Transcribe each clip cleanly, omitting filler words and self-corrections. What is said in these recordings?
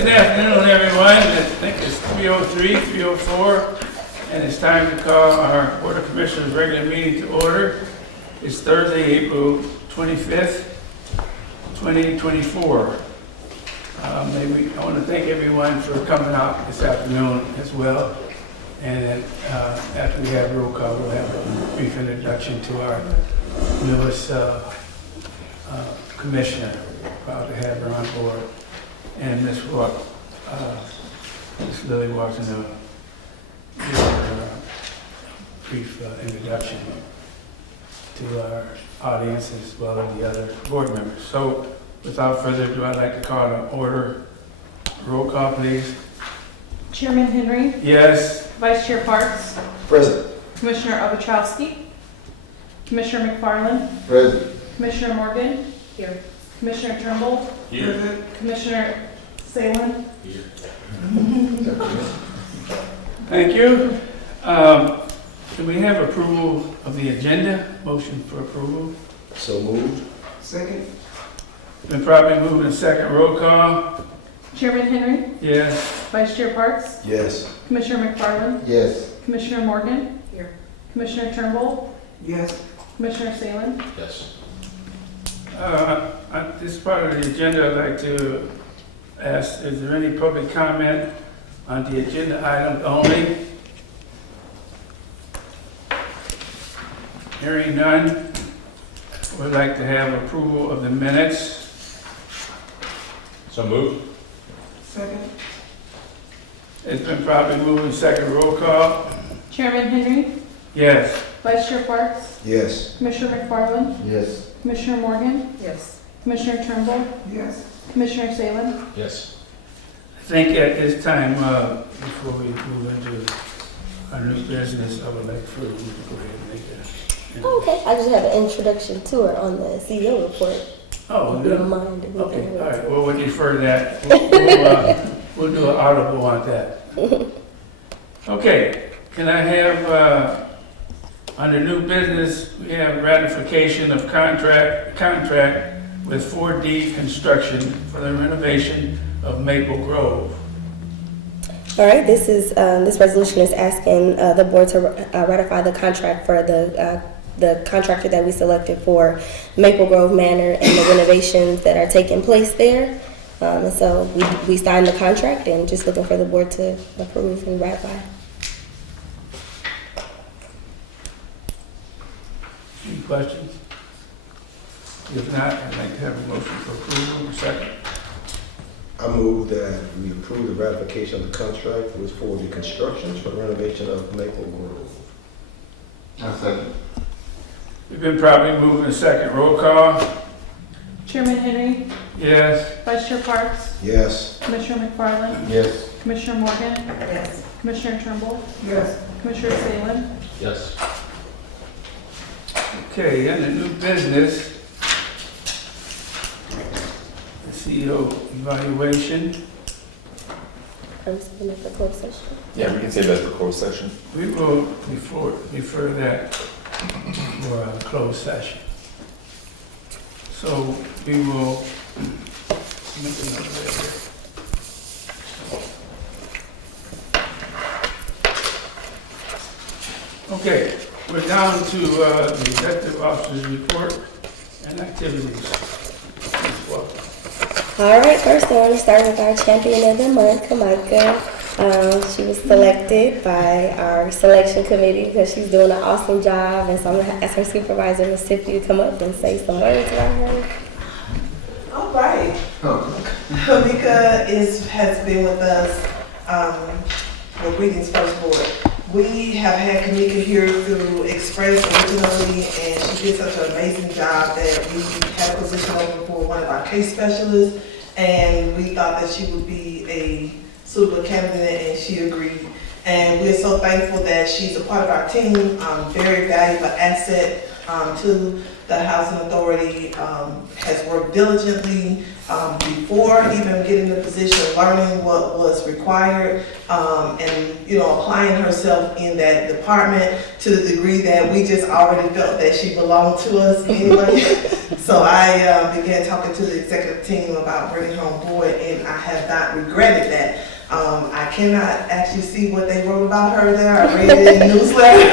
Good afternoon, everyone. I think it's 3:03, 3:04, and it's time to call our Board of Commissioners regular meeting to order. It's Thursday, April 25th, 2024. I want to thank everyone for coming out this afternoon as well. And then after we have roll call, we'll have a brief introduction to our newest commissioner. Proud to have her on board. And Ms. Lily Watson to give her brief introduction to our audience as well as the other board members. So without further ado, I'd like to call to order. Roll call, please. Chairman Henry. Yes. Vice Chair Parks. Present. Commissioner Obuchowski. Commissioner McFarland. Present. Commissioner Morgan. Here. Commissioner Turnbull. Here. Commissioner Salin. Here. Thank you. Do we have approval of the agenda? Motion for approval. So moved. Second. Been probably moved in second. Roll call. Chairman Henry. Yes. Vice Chair Parks. Yes. Commissioner McFarland. Yes. Commissioner Morgan. Here. Commissioner Turnbull. Yes. Commissioner Salin. Yes. At this part of the agenda, I'd like to ask, is there any public comment on the agenda item only? Hearing none, would like to have approval of the minutes. So moved. Second. It's been probably moved in second. Roll call. Chairman Henry. Yes. Vice Chair Parks. Yes. Commissioner McFarland. Yes. Commissioner Morgan. Yes. Commissioner Turnbull. Yes. Commissioner Salin. Yes. I think at this time, before we move into our new business, I would like for you to go ahead and make that. Okay, I just have an introduction to her on the CEO report. Oh, If you don't mind. okay, all right, well, we'll defer that. We'll do an audible on that. Okay, can I have, under new business, we have ratification of contract with 4D Construction for the renovation of Maple Grove. All right, this resolution is asking the board to ratify the contract for the contractor that we selected for Maple Grove Manor and the renovations that are taking place there. And so we signed the contract and just looking for the board to approve and ratify. Any questions? If not, I'd like to have a motion for approval. Second. I move that we approve the ratification of the contract with for the constructions for renovation of Maple Grove. I second. We've been probably moving in second. Roll call. Chairman Henry. Yes. Vice Chair Parks. Yes. Commissioner McFarland. Yes. Commissioner Morgan. Yes. Commissioner Turnbull. Yes. Commissioner Salin. Yes. Okay, under new business, the CEO evaluation. I'm just going to make a closed session. Yeah, we can say that for closed session. We will defer that for a closed session. So we will make another way here. Okay, we're down to the executive officer's report and activities. All right, first I want to start with our champion of the month, Kamika. She was selected by our selection committee because she's doing an awesome job. And so I'm going to ask her supervisor, Ms. Tiffany, to come up and say some words about her. All right. Kamika has been with us. Well, greetings, first board. We have had Kamika here through Express originally, and she did such an amazing job that we had a position open for one of our case specialists, and we thought that she would be a suitable candidate, and she agreed. And we're so thankful that she's a part of our team, very valuable asset to the Housing Authority, has worked diligently before even getting the position, learning what was required, and, applying herself in that department to the degree that we just already felt that she belonged to us anyway. So I began talking to the executive team about bringing her on board, and I have not regretted that. I cannot actually see what they wrote about her there. I read it in the newsletter.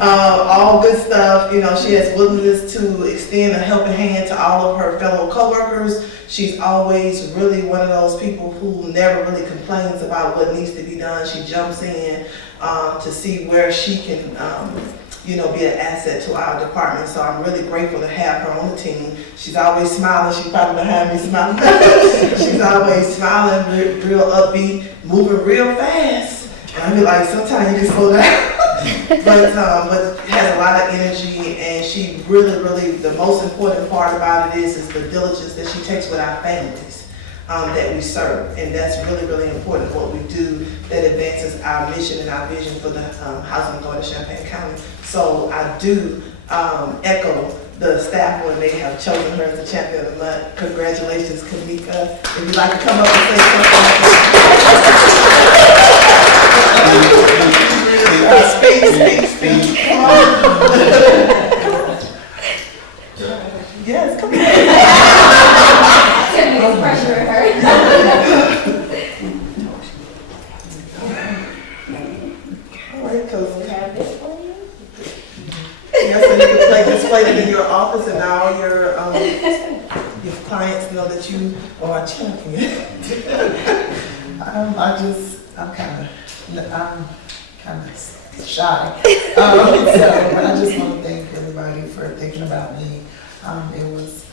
All good stuff. She has willingness to extend a helping hand to all of her fellow coworkers. She's always really one of those people who never really complains about what needs to be done. She jumps in to see where she can, be an asset to our department. So I'm really grateful to have her on the team. She's always smiling. She's probably behind me smiling. She's always smiling, real upbeat, moving real fast. And I be like, sometimes you can slow down. but has a lot of energy, and she really, the most important part about it is the diligence that she takes with our families that we serve. And that's really important, what we do that advances our mission and our vision for the housing authority of Champaign County. So I do echo the staff when they have chosen her as the champion of the month. Congratulations, Kamika. If you'd like to come up and say something. Speak. Come on. Yes, come on. Pressure her. All right, so yes, so you can display it in your office, and now your clients know that you are a champion. I'm kind of shy. But I just want to thank everybody for thinking about me. It was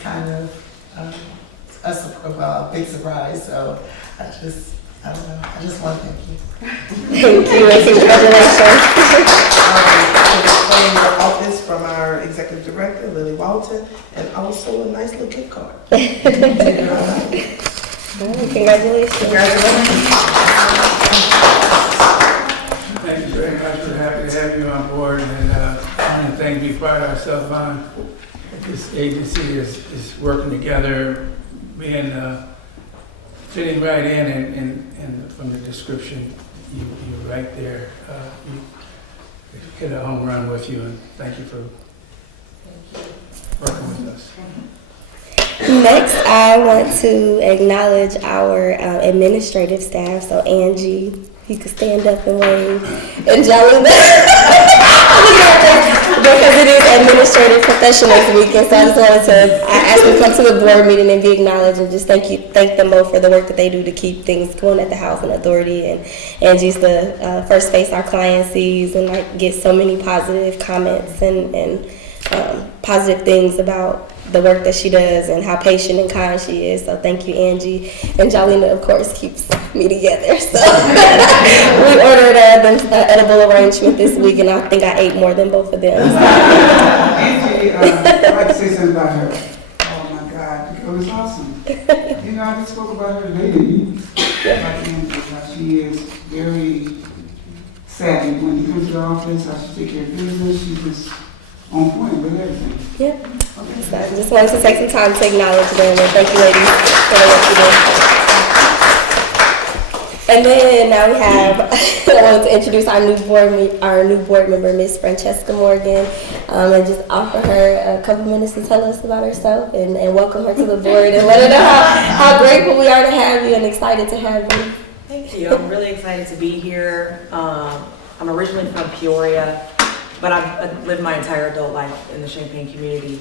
kind of a big surprise. So I don't know. I just want to thank you. Thank you, and congratulations. From your office, from our executive director, Lily Walton, and also a nice little gift card. Congratulations. Thank you very much. We're happy to have you on board, and one of the things we pride ourselves on, this agency is working together, being fitting right in, and from the description, you're right there. You hit a home run with you, and thank you for working with us. Next, I want to acknowledge our administrative staff. So Angie, you could stand up and wave, and Jolene, because it is Administrative Professionals Week, and so I just wanted to ask them to come to the board meeting and be acknowledged, and just thank them both for the work that they do to keep things going at the Housing Authority. And Angie's the first face our client sees, and I get so many positive comments and positive things about the work that she does and how patient and kind she is. So thank you, Angie. And Jolena, of course, keeps me together. So we ordered an edible arrangement this week, and I think I ate more than both of them. Angie, I'd like to say something about her. Oh my God, it was awesome. I just spoke about her today to you. About Angie, how she is very savvy when you come to the office, how she takes care of business. She's just on point with everything. Yep. Okay. So I just wanted to take some time to acknowledge them, and thank you, ladies, for the work you do. And then now we have, I wanted to introduce our new board member, Miss Francesca Morgan, and just offer her a couple minutes to tell us about herself and welcome her to the board and let her know how grateful we are to have you and excited to have you. Thank you. I'm really excited to be here. I'm originally from Peoria, but I've lived my entire adult life in the Champaign community.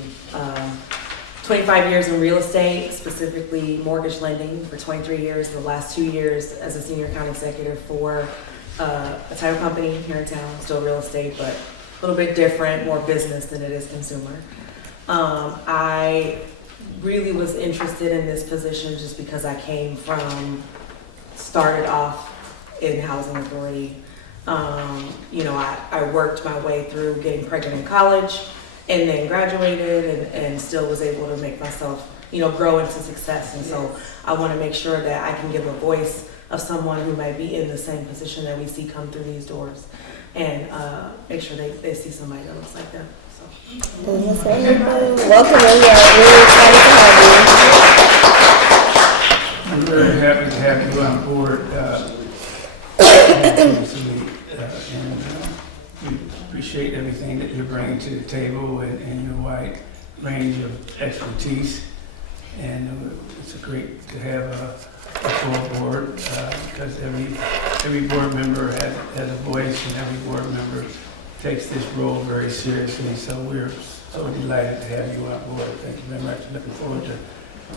25 years in real estate, specifically mortgage lending for 23 years. The last 2 years as a senior account executive for a title company here in town, still real estate, but a little bit different, more business than it is consumer. I really was interested in this position just because I started off in housing authority. I worked my way through getting pregnant in college, and then graduated and still was able to make myself, grow into success. And so I want to make sure that I can give a voice of someone who might be in the same position that we see come through these doors, and make sure they see somebody that looks like them. So Yes, welcome, and we are really excited to have I'm very happy to have you on board. And we appreciate everything that you're bringing to the table and your wide range of expertise. And it's great to have a full board because every board member has a voice, and every board member takes this role very seriously. So we're so delighted to have you on board. Thank you very much. Looking forward to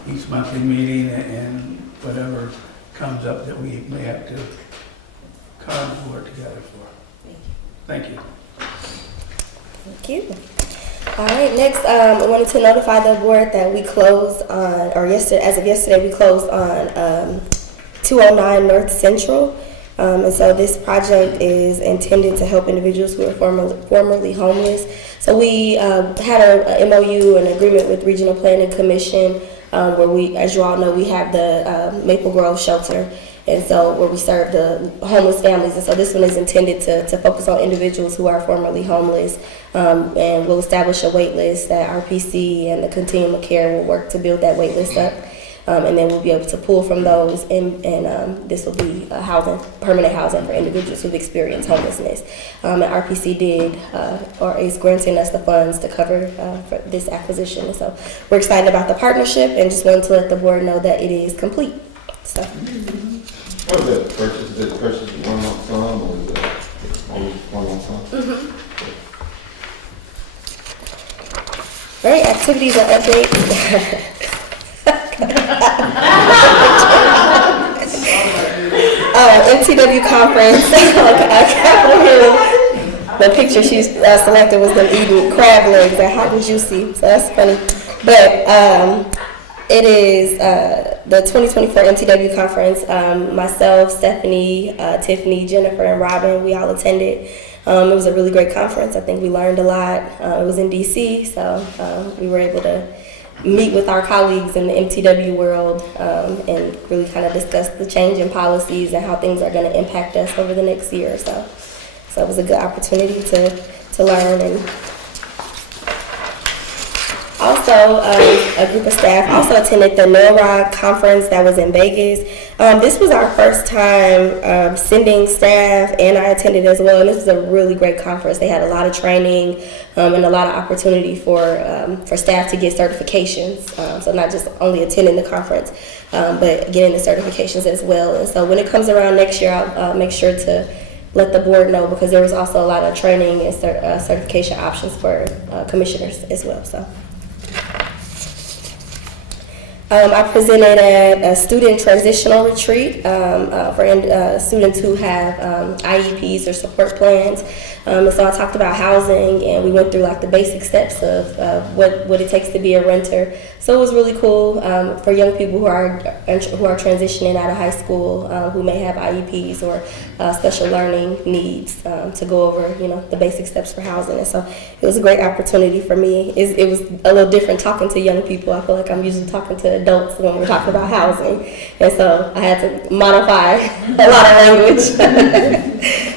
each monthly meeting and whatever comes up that we may have to come board together for. Thank you. Thank you. All right, next, I wanted to notify the board that we closed on, or yesterday, as of yesterday, we closed on 209 North Central. And so this project is intended to help individuals who are formerly homeless. So we had a MOU, an agreement with Regional Planning Commission, where we, as you all know, we have the Maple Grove shelter. And so where we serve the homeless families. And so this one is intended to focus on individuals who are formerly homeless. And we'll establish a wait list that RPC and the Continuum of Care will work to build that wait list up. And then we'll be able to pull from those, and this will be permanent housing for individuals who've experienced homelessness. And RPC did, or is granting us the funds to cover for this acquisition. And so we're excited about the partnership and just wanted to let the board know that it is complete. So. What was that purchase? Did it purchase one lump sum or is it only one lump sum? All right, activities and updates. MTW conference. Capitol Hill. The picture she selected was them eating crab legs at hot and juicy, so that's funny. But it is the 2024 MTW conference. Myself, Stephanie, Tiffany, Jennifer, and Robin, we all attended. It was a really great conference. I think we learned a lot. It was in DC, so we were able to meet with our colleagues in the MTW world and really kind of discuss the change in policies and how things are going to impact us over the next year or so. So it was a good opportunity to learn. And also, a group of staff also attended the NORAD conference that was in Vegas. This was our first time sending staff, and I attended as well. And this was a really great conference. They had a lot of training and a lot of opportunity for staff to get certifications. So not just only attending the conference, but getting the certifications as well. And so when it comes around next year, I'll make sure to let the board know, because there was also a lot of training and certification options for commissioners as well. So. I presented at a student transitional retreat for students who have IEPs or support plans. And so I talked about housing, and we went through like the basic steps of what it takes to be a renter. So it was really cool for young people who are transitioning out of high school, who may have IEPs or special learning needs, to go over the basic steps for housing. And so it was a great opportunity for me. It was a little different talking to young people. I feel like I'm usually talking to adults when we're talking about housing, and so I had to modify a lot of language.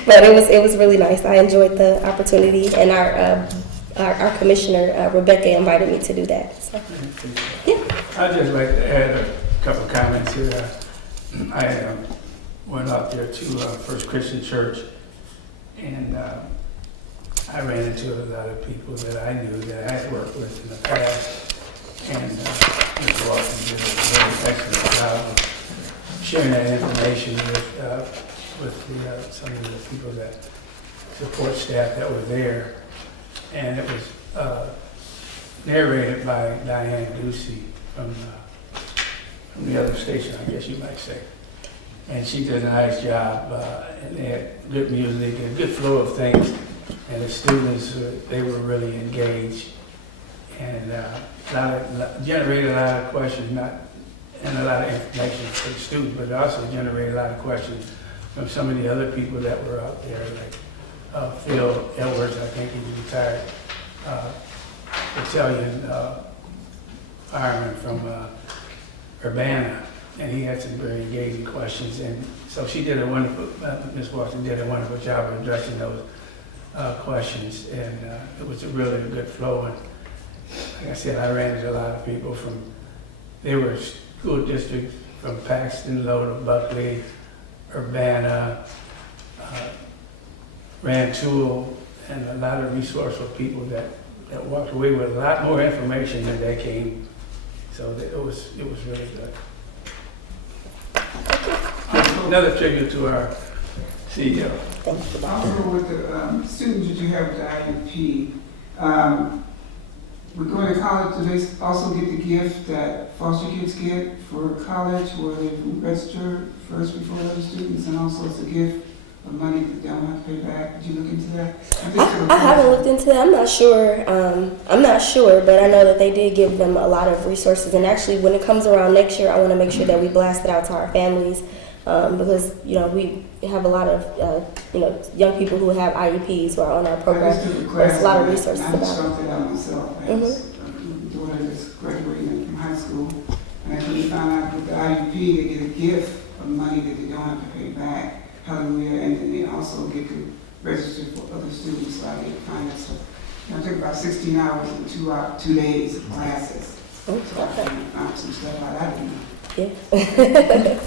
But it was really nice. I enjoyed the opportunity, and our commissioner Rebecca invited me to do that. So, yeah. I'd just like to add a couple of comments here. I went out there to First Christian Church, and I ran into a lot of people that I knew that I had worked with in the past. And Ms. Walton did a very excellent job of sharing that information with some of the people that support staff that were there. And it was narrated by Diane Ducey from the other station, I guess you might say. And she did a nice job, and they had good music and good flow of things. And the students, they were really engaged. And generated a lot of questions, and a lot of information for the students, but it also generated a lot of questions from some of the other people that were out there, like Phil Edwards, I think he's a retired Italian fireman from Urbana, and he had some very engaging questions. And so she did a wonderful, Ms. Watson did a wonderful job of addressing those questions, and it was a really good flow. And like I said, I ran into a lot of people they were school districts from Paxton, Loda, Buckley, Urbana, Rantoul, and a lot of resourceful people that walked away with a lot more information than they came. So it was really good. Another tribute to our CEO. Thank you. Also with the students that you have with the IUP, we're going to college, do they also get the gift that foster kids get for college where they register first before other students, and also it's a gift of money that they don't have to pay back? Did you look into that? I haven't looked into that. I'm not sure, but I know that they did give them a lot of resources. And actually, when it comes around next year, I want to make sure that we blast it out to our families because we have a lot of young people who have IEPs who are on our program. There's a lot of resources about it. I started out myself. I have a daughter that's graduating from high school, and I couldn't find out with the IUP they get a gift of money that they don't have to pay back. Hallelujah, and then they also get to register for other students, so I get to find that stuff. It took about 16 hours and 2 days of classes. So I found some stuff out I didn't know. Yeah.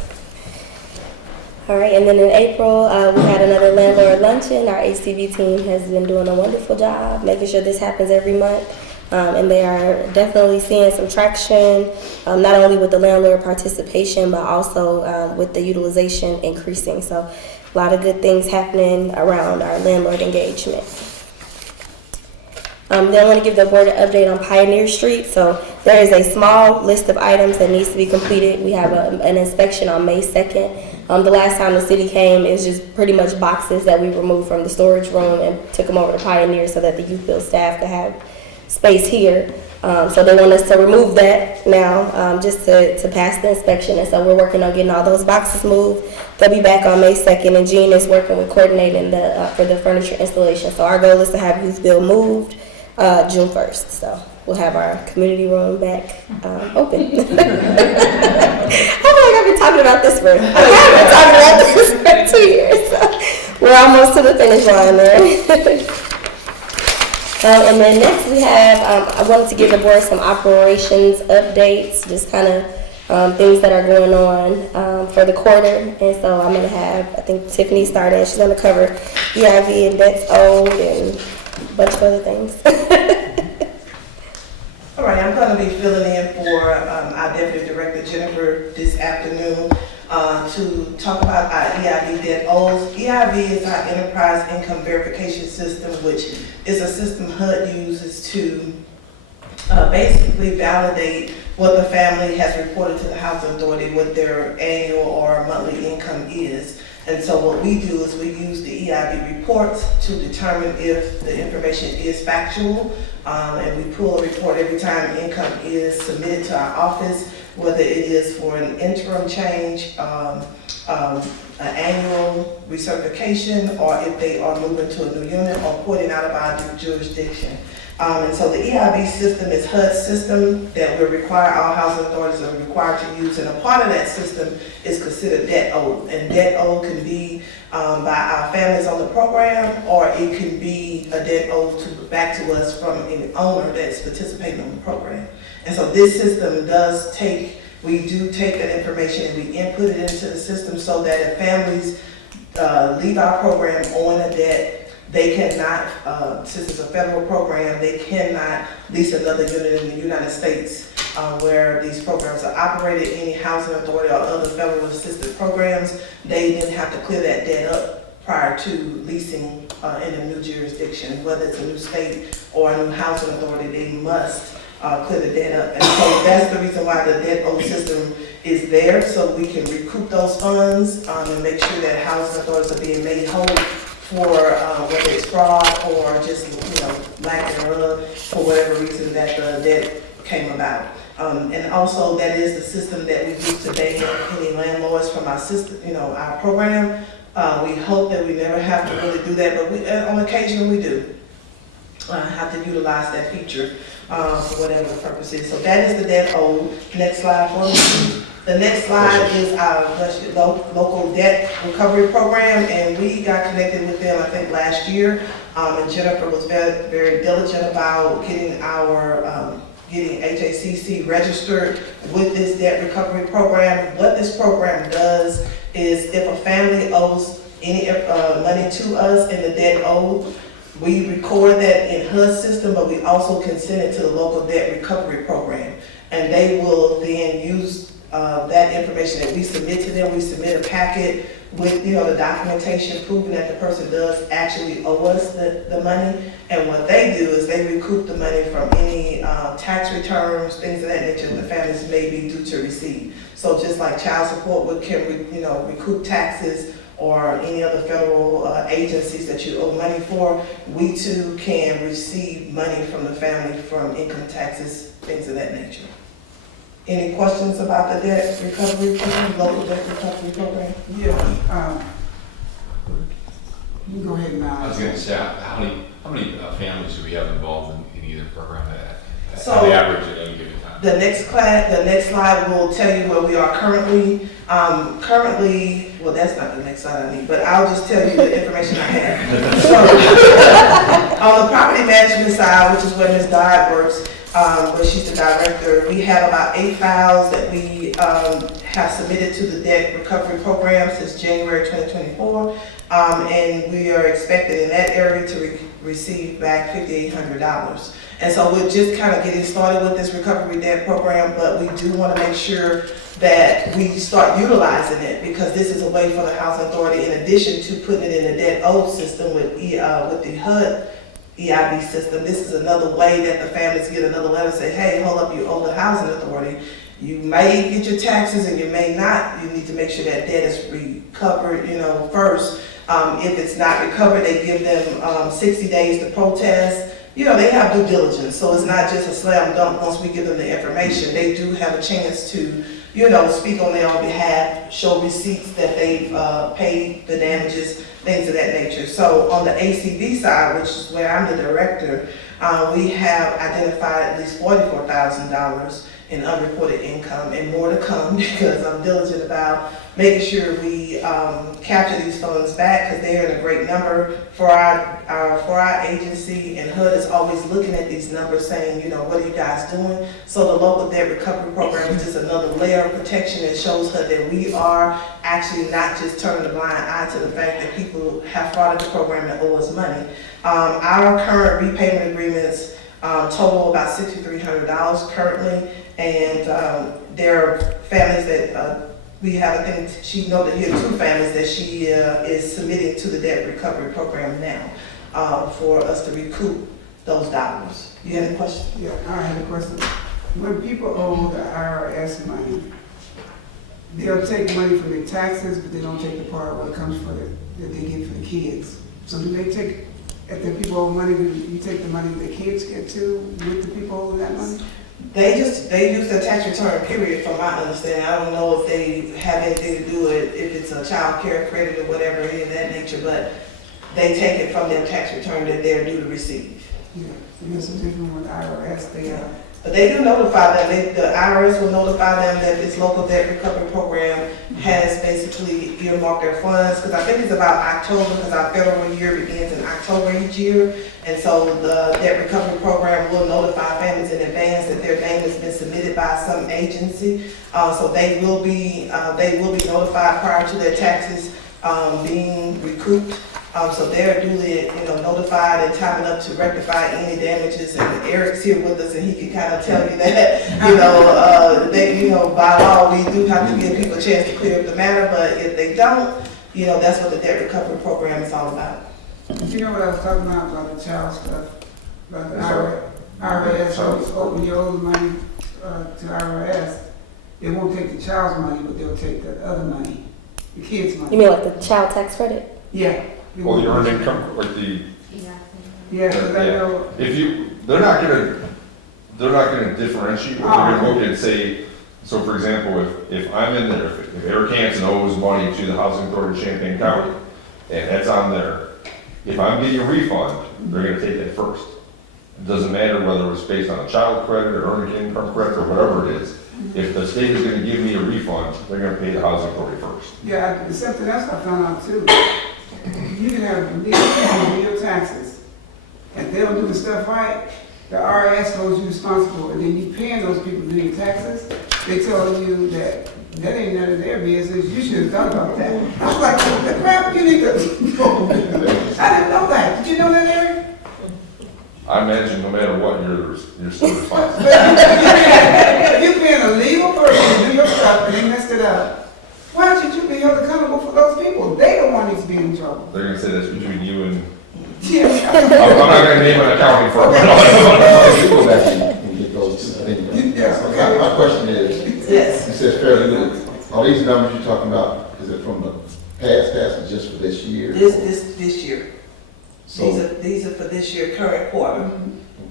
All right, and then in April, we had another landlord luncheon. Our HCV team has been doing a wonderful job making sure this happens every month. And they are definitely seeing some traction, not only with the landlord participation, but also with the utilization increasing. So a lot of good things happening around our landlord engagement. Then I want to give the board an update on Pioneer Street. So there is a small list of items that needs to be completed. We have an inspection on May 2nd. The last time the city came, it was just pretty much boxes that we removed from the storage room and took them over to Pioneer so that the youth build staff could have space here. So they want us to remove that now just to pass the inspection. And so we're working on getting all those boxes moved. They'll be back on May 2nd, and Jean is working with coordinating for the furniture installation. So our goal is to have youth build moved June 1st. So we'll have our community room back open. I feel like I've been talking about this for 2 years. So we're almost to the finish line there. And then next we have, I wanted to give the board some operations updates, just kind of things that are going on for the quarter. And so I'm going to have, I think Tiffany started, she's going to cover EIV and debts owed and a bunch of other things. All right, I'm going to be filling in for our Deputy Director Jennifer this afternoon to talk about our EIV debt owes. EIV is our Enterprise Income Verification System, which is a system HUD uses to basically validate what the family has reported to the Housing Authority, what their annual or monthly income is. And so what we do is we use the EIV reports to determine if the information is factual, and we pull a report every time income is submitted to our office, whether it is for an interim change, an annual recertification, or if they are moving to a new unit or putting out of our jurisdiction. And so the EIV system is HUD's system that we require, all housing authorities are required to use, and a part of that system is considered debt owed. And debt owed can be by our families on the program, or it can be a debt owed back to us from an owner that's participating in the program. And so this system we do take that information and we input it into the system so that if families leave our program on a debt, they cannot, since it's a federal program, they cannot lease another unit in the United States where these programs are operated. Any housing authority or other federal assisted programs, they then have to clear that debt up prior to leasing in a new jurisdiction, whether it's a new state or a new housing authority, they must clear the debt up. And so that's the reason why the debt owed system is there, so we can recoup those funds and make sure that housing authorities are being made whole for whether it's fraud or just lack thereof for whatever reason that the debt came about. And also that is the system that we use to ban any landlords from our system, our program. We hope that we never have to really do that, but on occasion we do have to utilize that feature for whatever the purpose is. So that is the debt owed. Next slide for me. The next slide is our local debt recovery program, and we got connected with them, I think, last year. And Jennifer was very, very diligent about getting getting HACC registered with this debt recovery program. What this program does is if a family owes any money to us in the debt owed, we record that in HUD system, but we also can send it to the local debt recovery program. And they will then use that information that we submit to them. We submit a packet with, the documentation proving that the person does actually owe us the money. And what they do is they recoup the money from any tax returns, things of that nature that the families may be due to receive. So just like child support can recoup taxes or any other federal agencies that you owe money for, we too can receive money from the family from income taxes, things of that nature. Any questions about the debt recovery program, local debt recovery program? Yeah, you can go ahead I was now. gonna say, how many families do we have involved in either program So- on the average at any given time? The next slide will tell you where we are currently. Well, that's not the next slide I need, but I'll just tell you the information I have. So, on the property management side, which is where Ms. Dodd works, where she's the director, we have about 8 files that we have submitted to the debt recovery program since January 2024. And we are expected in that area to receive back $5,800. And so we're just kind of getting started with this recovery debt program, but we do want to make sure that we start utilizing it, because this is a way for the housing authority, in addition to putting it in the debt owed system with the HUD EIB system. This is another way that the families get another letter say, hey, hold up, you owe the housing authority. You may get your taxes and you may not. You need to make sure that debt is recovered, first. If it's not recovered, they give them 60 days to protest. They have due diligence, so it's not just a slam dunk once we give them the information. They do have a chance to, speak on their own behalf, show receipts that they've paid the damages, things of that nature. So on the ACV side, which is where I'm the director, we have identified at least $44,000 in unreported income, and more to come, because I'm diligent about making sure we capture these funds back, because they're in a great number for our agency, and HUD is always looking at these numbers saying, what are you guys doing? So the local debt recovery program is just another layer of protection that shows HUD that we are actually not just turning a blind eye to the fact that people have frauded the program and owe us money. Our current repayment agreements total about $6,300 currently, and there are families that we have, I think she noted here, 2 families that she is submitting to the debt recovery program now for us to recoup those dollars. You have any questions? Yeah, I have a question. When people owe the IRS money, they'll take money from their taxes, but they don't take the part where it comes for that they get for the kids. So do they take, if the people owe money, do you take the money the kids get too with the people owing that money? They use their tax return period, from my understanding. I don't know if they have anything to do with if it's a child care credit or whatever, any of that nature, but they take it from their tax return that they're due to receive. Yeah, and it's different with IRS, they But they do notify them, the IRS will notify them that this local debt recovery program has basically earmarked their funds, because I think it's about October, because our federal year begins in October each year. And so the debt recovery program will notify families in advance that their name has been submitted by some agency. So they will be notified prior to their taxes being recouped. So they're duly, notified and timing up to rectify any damages. And Eric's here with us, and he can kind of tell you that, by law, we do have to give people a chance to clear up the matter. But if they don't, that's what the debt recovery program is all about. You know what I was talking about the child stuff, about the IRS, when you owe the money to IRS, they won't take the child's money, but they'll take the other money, the kids' money. You mean like the child tax credit? Yeah. Well, the earned income, like the, Yeah, because I know, they're not gonna differentiate, what they're gonna look at and say, so for example, if I'm in there, if Eric Hansen owes money to the Housing Authority of Champaign County, and that's on there, if I'm getting a refund, they're gonna take that first. It doesn't matter whether it's based on a child credit or earned income credit or whatever it is. If the state is gonna give me a refund, they're gonna pay the housing authority first. Yeah, there's something else I found out too. You can have real taxes, and they don't do the stuff right, the IRS holds you responsible, and then you paying those people to do your taxes, they tell you that ain't none of their business, you should have thought about that. I was like, what the crap, you need to, I didn't know that, did you know that, Eric? I imagine no matter what, you're still responsible. If you're paying a legal person to do your stuff and they messed it up, why should you be held accountable for those people? They don't want you to be in trouble. They're gonna say that's between you and, Yeah. I'm not gonna name an accounting firm. You go back and get those anyway. Yeah, okay. My question is, Yes. it says fairly good. Are these numbers you're talking about, is it from the past or just for this year? This year. So, These are for this year, current quarter.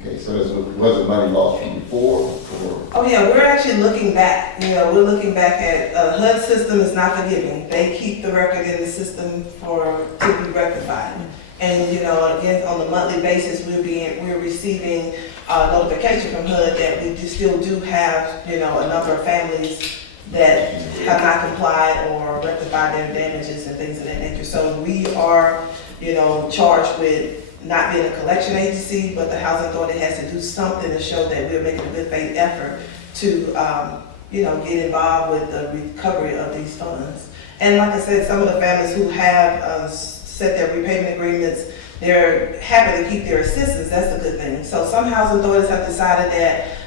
okay, so was the money lost from before, or? Oh yeah, we're actually looking back, we're looking back at, HUD system is not forgiving. They keep the record in the system to be rectified. And, again, on a monthly basis, we're receiving notification from HUD that we still do have, a number of families that have not complied or rectified their damages and things of that nature. So we are, charged with not being a collection agency, but the housing authority has to do something to show that we're making a good faith effort to, get involved with the recovery of these funds. And like I said, some of the families who have set their repayment agreements, they're happy to keep their assistance. That's a good thing. So some housing authorities have decided that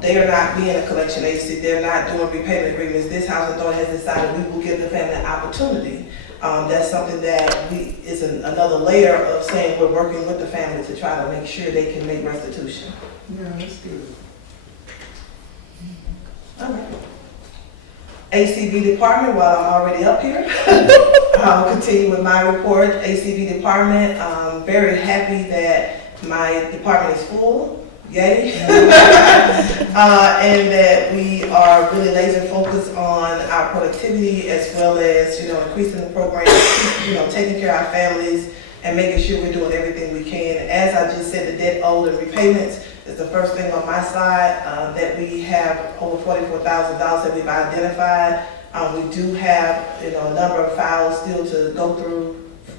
they are not being a collection agency. They're not doing repayment agreements. This housing authority has decided we will give the family an opportunity. That's something that is another layer of saying we're working with the family to try to make sure they can make restitution. Yeah, that's good. All right. ACV department, while I'm already up here, I'll continue with my report. ACV department, I'm very happy that my department is full. Yay. And that we are really laser focused on our productivity as well as, increasing the program, taking care of our families and making sure we're doing everything we can. As I just said, the debt owed and repayments is the first thing on my side, that we have over $44,000 that we've identified. We do have, a number of files still to go through.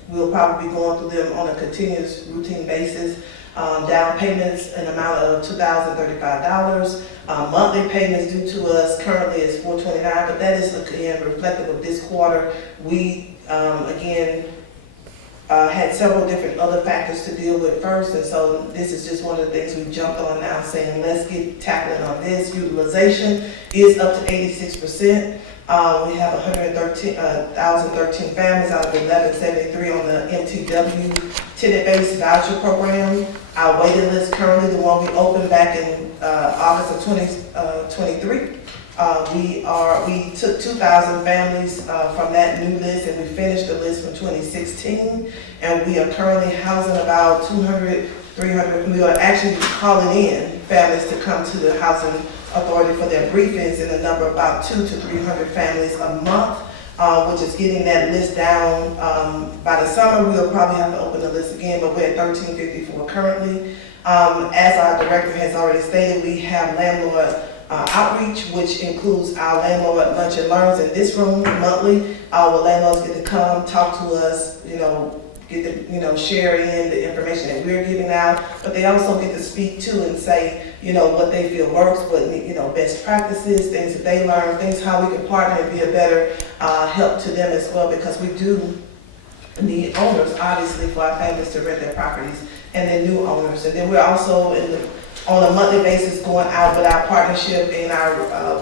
We'll probably be going through them on a continuous routine basis. Down payments in amount of $2,035. Monthly payments due to us currently is $429, but that is again reflective of this quarter. We had several different other factors to deal with first, and so this is just one of the things we jumped on now, saying let's get tackling on this. Utilization is up to 86%. We have 113 families out of 1173 on the MTW tenant-based voucher program. Our waiting list currently, the one we opened back in August of 2023. We took 2,000 families from that new list, and we finished the list from 2016. And we are currently housing about 200, 300. We are actually calling in families to come to the housing authority for their briefings in a number of about 200 to 300 families a month, which is getting that list down. By the summer, we'll probably have to open the list again, but we're at 1,354 currently. As our director has already stated, we have landlord outreach, which includes our landlord lunch and learns in this room monthly. Our landlords get to come, talk to us, get to, share in the information that we're giving out, but they also get to speak to and say, what they feel works, what, best practices, things that they learn, things how we can partner and be a better help to them as well, because we do need owners, obviously, for our families to rent their properties, and then new owners. And then we're also on a monthly basis going out with our partnership, and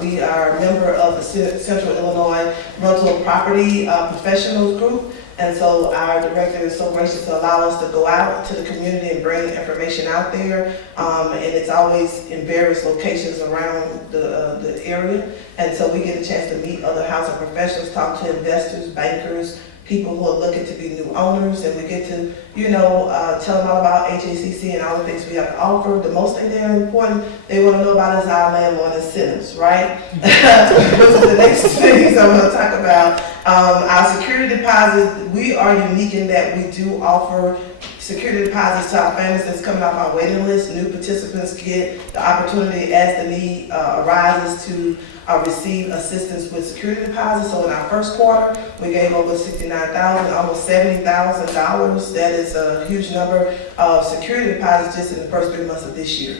we are a member of the Central Illinois Rental Property Professionals Group. And so our director is so gracious to allow us to go out to the community and bring information out there. And it's always in various locations around the area. And so we get a chance to meet other housing professionals, talk to investors, bankers, people who are looking to be new owners, and we get to, tell them all about HACC and all the things we have to offer. The most thing that are important, they want to know about is our landlord incentives, right? Which is the next things I want to talk about. Our security deposit, we are unique in that we do offer security deposits to our families that's coming off our waiting list. New participants get the opportunity as the need arises to receive assistance with security deposits. So in our first quarter, we gave over $69,000, almost $70,000. That is a huge number of security deposits just in the first 3 months of this year.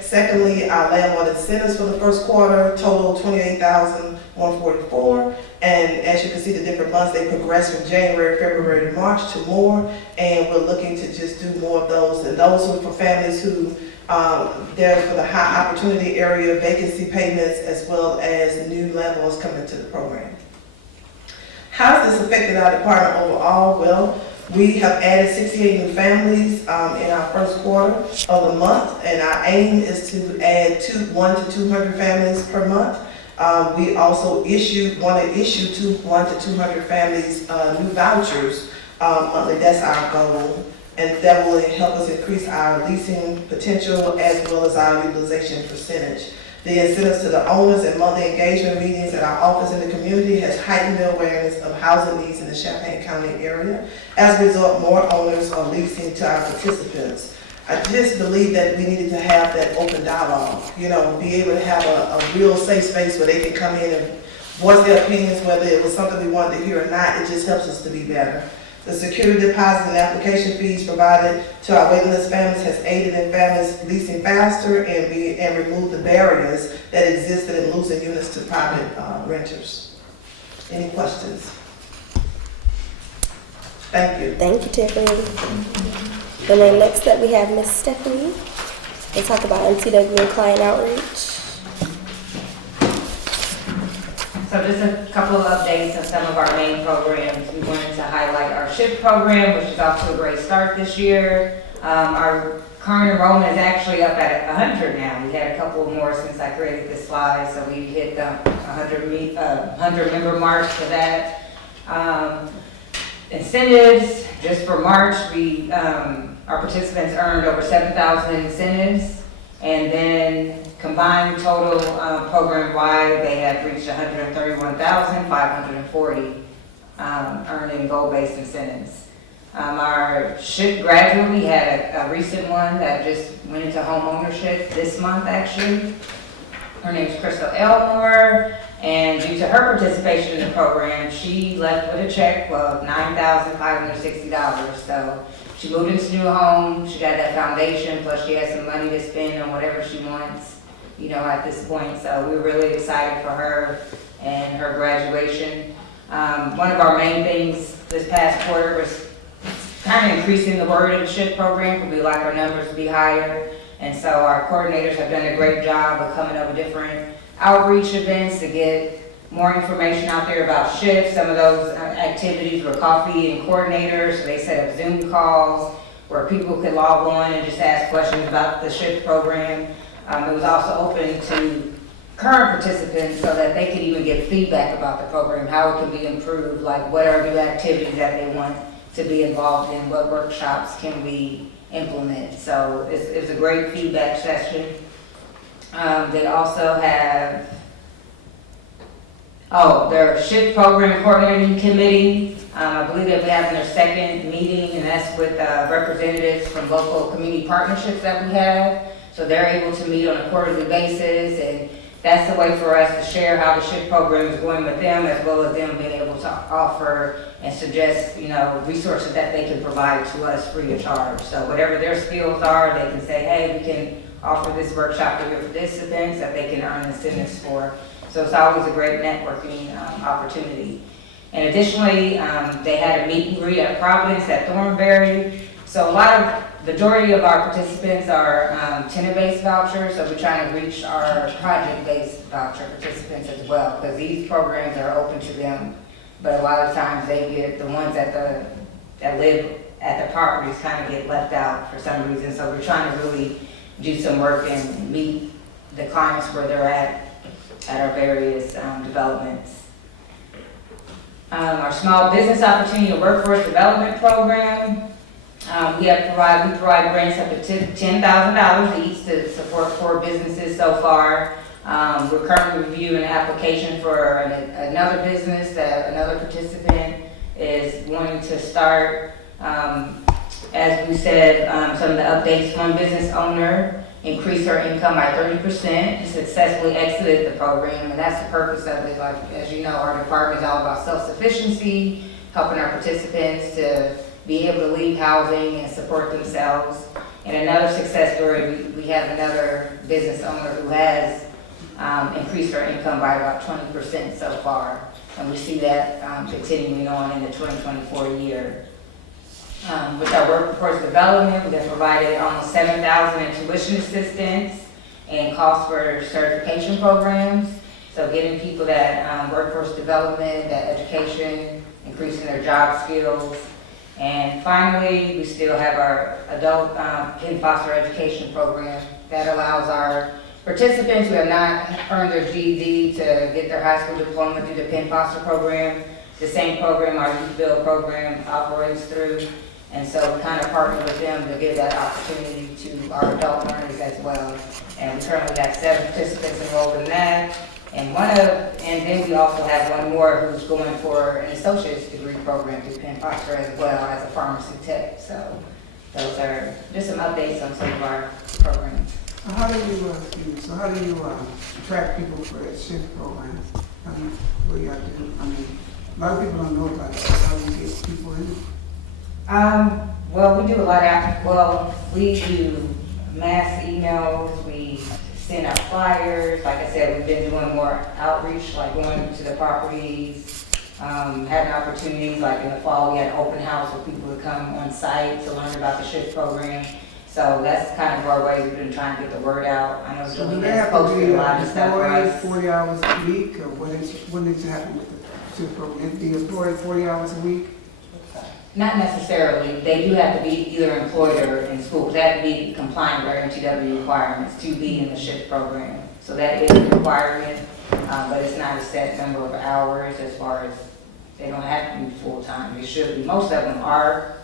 Secondly, our landlord incentives for the first quarter total $28,144. And as you can see, the different months, they progress from January, February to March to more. And we're looking to just do more of those. And those are for families who, they're for the high opportunity area, vacancy payments, as well as new landlords coming to the program. How has this affected our department overall? Well, we have added 68 new families in our first quarter of the month, and our aim is to add 1 to 200 families per month. We also want to issue 1 to 200 families new vouchers monthly. That's our goal, and that will help us increase our leasing potential as well as our utilization percentage. The incentives to the owners and monthly engagement meetings at our office in the community has heightened the awareness of housing needs in the Champaign County area. As a result, more owners are leasing to our participants. I just believe that we needed to have that open dialogue, be able to have a real safe space where they can come in and voice their opinions, whether it was something we wanted to hear or not. It just helps us to be better. The security deposit and application fees provided to our waiting list families has aided in families leasing faster and removed the barriers that existed in losing units to private renters. Any questions? Thank you. Thank you, Tiffany. And then next up, we have Miss Stephanie. We'll talk about MTW and client outreach. So just a couple of updates on some of our main programs. We wanted to highlight our SHIP program, which is off to a great start this year. Our current enrollment is actually up at 100 now. We had a couple more since I created this slide, so we hit the 100 member mark for that. Incentives, just for March, our participants earned over 7,000 incentives, and then combined total program-wide, they have reached 131,540 earning goal-based incentives. Our SHIP graduate, we had a recent one that just went into home ownership this month, actually. Her name is Crystal Elmore, and due to her participation in the program, she left with a check of $9,560. So she moved into a new home, she got that foundation, plus she has some money to spend on whatever she wants, at this point. So we're really excited for her and her graduation. One of our main things this past quarter was kind of increasing the word of the SHIP program, because we like our numbers to be higher. And so our coordinators have done a great job of coming up with different outreach events to get more information out there about SHIP. Some of those activities were coffee and coordinators, so they set up Zoom calls where people could log on and just ask questions about the SHIP program. It was also open to current participants so that they could even get feedback about the program, how it can be improved, like what are new activities that they want to be involved in, what workshops can we implement. So it's a great feedback session. They also have, their SHIP program coordinating committee. I believe they'll be having their second meeting, and that's with representatives from local community partnerships that we have. So they're able to meet on a quarterly basis, and that's the way for us to share how the SHIP program is going with them, as well as them being able to offer and suggest, resources that they can provide to us free of charge. So whatever their skills are, they can say, hey, we can offer this workshop to your participants that they can earn incentives for. So it's always a great networking opportunity. And additionally, they had a meet and greet at Providence at Thornberry. So majority of our participants are tenant-based vouchers, so we're trying to reach our project-based voucher participants as well, because these programs are open to them. But a lot of times they get, the ones that live at the properties kind of get left out for some reason. So we're trying to really do some work and meet the clients where they're at our various developments. Our small business opportunity and workforce development program. We provide grants up to $10,000 each to support 4 businesses so far. We're currently reviewing an application for another business that another participant is wanting to start. As we said, some of the updates, one business owner increased her income by 30%, successfully exited the program, and that's the purpose of it. Like, as you know, our department is all about self-sufficiency, helping our participants to be able to leave housing and support themselves. And another success story, we have another business owner who has increased her income by about 20% so far. And we see that continuing on in the 2024 year. With our workforce development, we have provided almost 7,000 in tuition assistance and costs for certification programs. So getting people that workforce development, that education, increasing their job skills. And finally, we still have our adult kid foster education program that allows our participants who have not earned their GED to get their high school diploma through the Penn Foster program. The same program our Youth Build program operates through. And so we kind of partner with them to give that opportunity to our adult learners as well. And we currently got 7 participants enrolled in that. And then we also have one more who's going for an associate's degree program through Penn Foster as well as a pharmacy tech. So those are just some updates on some of our programs. So how do you attract people for that shift program? What do you have to do? I mean, a lot of people don't know about it. How do you get people in? Well, we do a lot we do mass emails, we send out flyers. Like I said, we've been doing more outreach, like going to the properties, having opportunities, like in the fall, we had an open house for people to come on site to learn about the shift program. So that's kind of our way we've been trying to get the word out. I know So Julie do they has have to posted be a lot of stuff for employed us. 40 hours a week, or what needs to happen with the shift program? Be employed 40 hours a week? Not necessarily. They do have to be either employed or in school. They have to be compliant with our MTW requirements to be in the shift program. So that is a requirement, but it's not a set number of hours as far as they don't have to be full-time. They should be. Most of them are.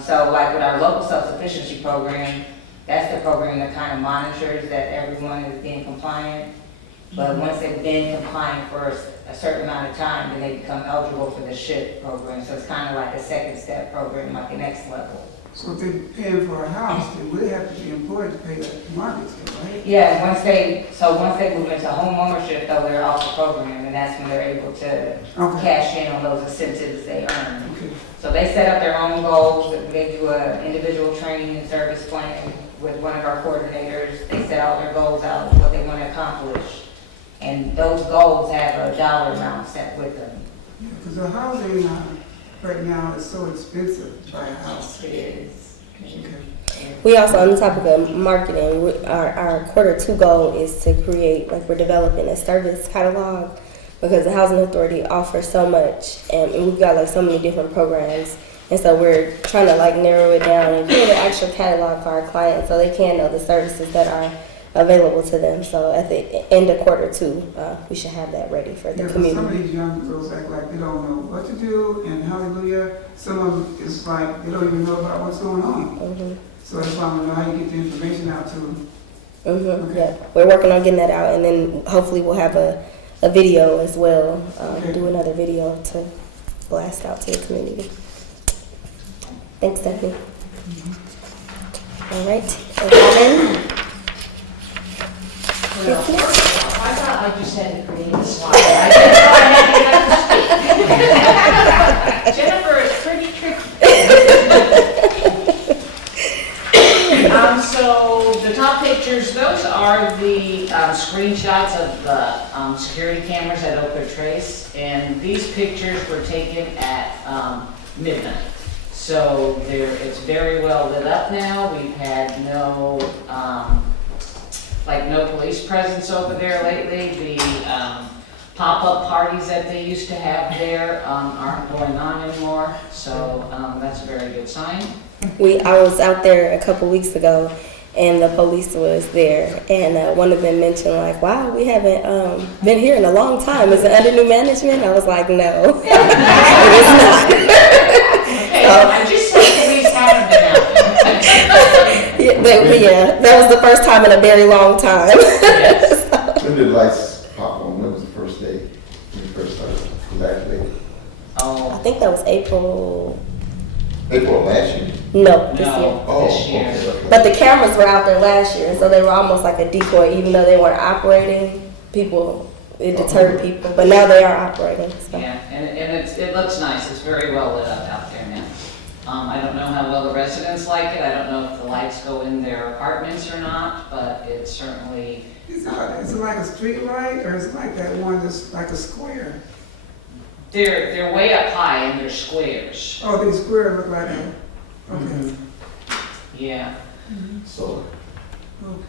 So like with our local self-sufficiency program, that's the program that kind of monitors that everyone is being compliant. But once they've been compliant for a certain amount of time, then they become eligible for the SHIP program. So it's kind of like a second step program, like the next level. So if they're paying for a house, they would have to be employed to pay that mortgage, right? Yeah, once they move into home ownership, though, they're off the program, and that's when they're able to cash in on those incentives they earn. Okay. So they set up their own goals. They do an individual training and service plan with one of our coordinators. They set all their goals out, what they want to accomplish. And those goals have a dollar amount set with them. Yeah, because the housing right now is so expensive to buy a house. It is. Okay. We also, on the topic of marketing, our Q2 goal is to create, like we're developing a service catalog because the Housing Authority offers so much and we've got like so many different programs. And so we're trying to like narrow it down and create an actual catalog for our clients so they can know the services that are available to them. So at the end of Q2, we should have that ready for the community. Some of these young girls act like they don't know what to do, and hallelujah, some of them, it's like they don't even know about what's going on. Mm-hmm. So that's why I want to know how you get the information out to them. Mm-hmm. Okay. Yeah, we're working on getting that out, and then hopefully we'll have a video as well. Do another video to blast out to the community. Thanks, Stephanie. All right. Well, first off, I thought I just had to create a slide. I didn't know I had to Jennifer is pretty tricky. So the top pictures, those are the screenshots of the security cameras at Oak Trace, and these pictures were taken at midnight. So it's very well lit up now. We've had no police presence over there lately. The pop-up parties that they used to have there aren't going on anymore, so that's a very good sign. I was out there a couple weeks ago, and the police was there, and one of them mentioned like, "Wow, we haven't been here in a long time. Is it under new management?" I was like, "No, it is not." Okay, I just said police haven't been out there. Yeah, that was the first time in a very long time. Yes. When did lights pop on? When was the first day when you first started activating? I think that was April April last year? No, this year. No, Oh, this year. okay. But the cameras were out there last year, so they were almost like a decoy, even though they weren't operating. It deterred people, but now they are operating. So. Yeah, and it looks nice, it's very well lit up out there now. I don't know how well the residents like it, I don't know if the lights go in their apartments or not, but it certainly, Is it like a street light, or is it like that one that's like a square? they're way up high and they're squares. Oh, these square look like a, okay. Yeah. So, Okay.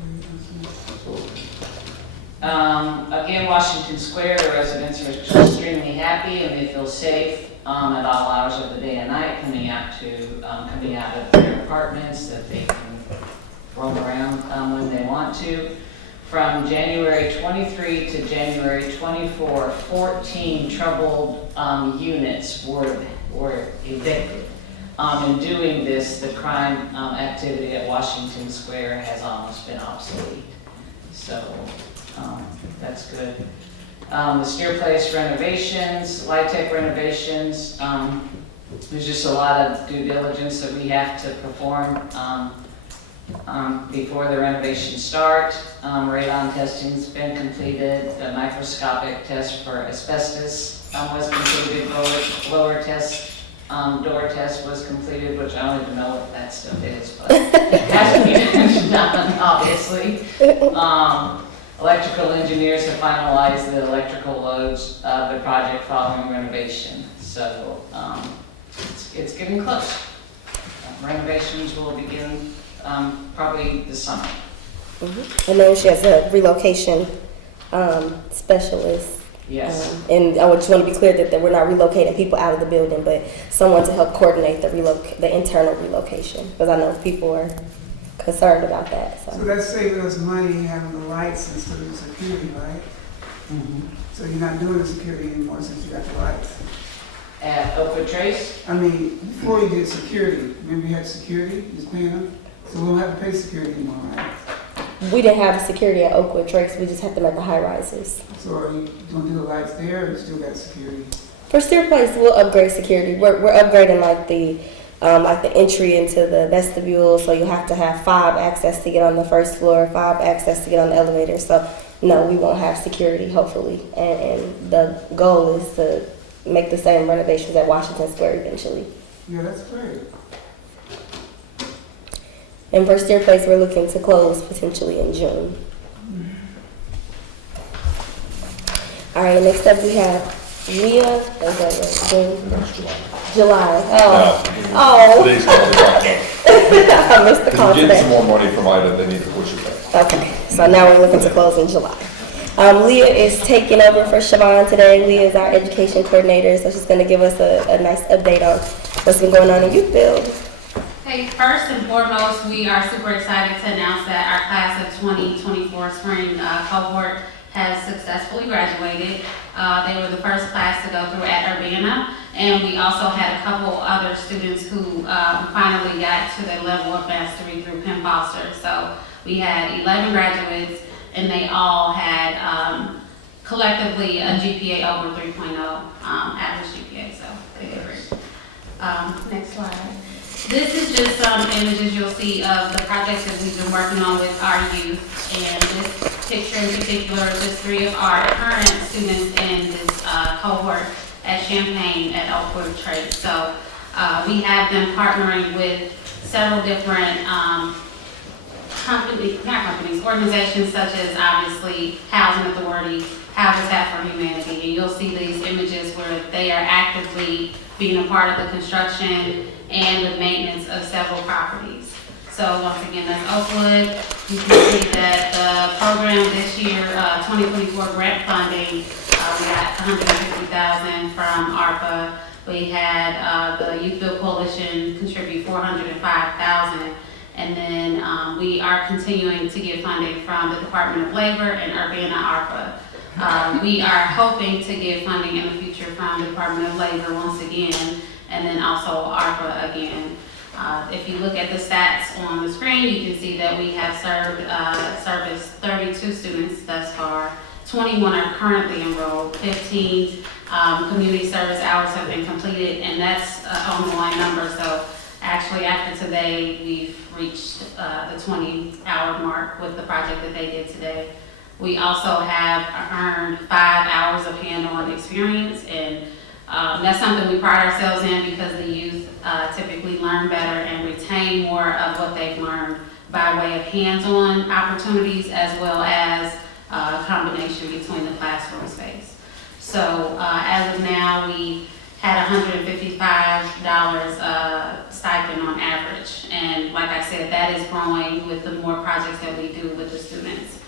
Again, Washington Square, the residents are extremely happy and they feel safe at all hours of the day and night coming out of their apartments, that they can roam around when they want to. From January 23 to January 24, 14 troubled units were evicted. In doing this, the crime activity at Washington Square has almost been obsolete. So that's good. The Steer Place renovations, Light Tech renovations, there's just a lot of due diligence that we have to perform before the renovations start. Radon testing's been completed. The microscopic test for asbestos was completed. Blower test, door test was completed, which I don't even know what that stuff is, but it hasn't been done, obviously. Electrical engineers have finalized the electrical loads of the project following renovation. So it's getting close. Renovations will begin probably this summer. Mm-hmm. And then she has a relocation specialist. Yes. And I would just want to be clear that we're not relocating people out of the building, but someone to help coordinate the internal relocation, because I know people are concerned about that. So that's saving us money having the lights instead of the security, right? So you're not doing the security anymore since you got the lights. At Oakwood Trace, I mean, before you did security, remember you had security, you was paying them? So we don't have to pay security anymore, right? We didn't have security at Oakwood Trace. We just had them at the high rises. So are you gonna do the lights there, or you still got security? For Steer Place, we'll upgrade security. We're upgrading like the entry into the vestibule, so you'll have to have 5 access to get on the first floor, 5 access to get on the elevator. So no, we won't have security, hopefully. And the goal is to make the same renovations at Washington Square eventually. Yeah, that's great. And for Steer Place, we're looking to close potentially in June. All right, next up we have Leah. July. Oh. Today's called July. I missed the call If you today. get some more money from Ida, they need to push it back. Okay, so now we're looking to close in July. Leah is taking over for Siobhan today. Leah is our education coordinator, so she's going to give us a nice update on what's been going on in Youth Build. Okay, first and foremost, we are super excited to announce that our class of 2024 spring cohort has successfully graduated. They were the first class to go through at Urbana, and we also had a couple other students who finally got to their level of mastery through Penn Foster. So we had 11 graduates, and they all had collectively a GPA over 3.0, average GPA, so they did great. Next slide. This is just some images you'll see of the projects that we've been working on with our youth. And this picture in particular is just 3 of our current students in this cohort at Champaign at Oakwood Trace. So we have been partnering with several different organizations such as obviously Housing Authority, Habitat for Humanity. And you'll see these images where they are actively being a part of the construction and the maintenance of several properties. So once again, that's Oakwood. You can see that the program this year, 2024 grant funding, we got $150,000 from ARPA. We had the Youth Build Coalition contribute $405,000. And then we are continuing to get funding from the Department of Labor and Urbana ARPA. We are hoping to get funding in the future from the Department of Labor once again, and then also ARPA again. If you look at the stats on the screen, you can see that we have serviced 32 students thus far. 21 are currently enrolled. 15 community service hours have been completed, and that's an ongoing number. So Actually, after today, we've reached the 20-hour mark with the project that they did today. We also have earned 5 hours of hands-on experience, and that's something we pride ourselves in because the youth typically learn better and retain more of what they've learned by way of hands-on opportunities as well as a combination between the classroom space. So as of now, we had $155 stipend on average. And like I said, that is growing with the more projects that we do with the students.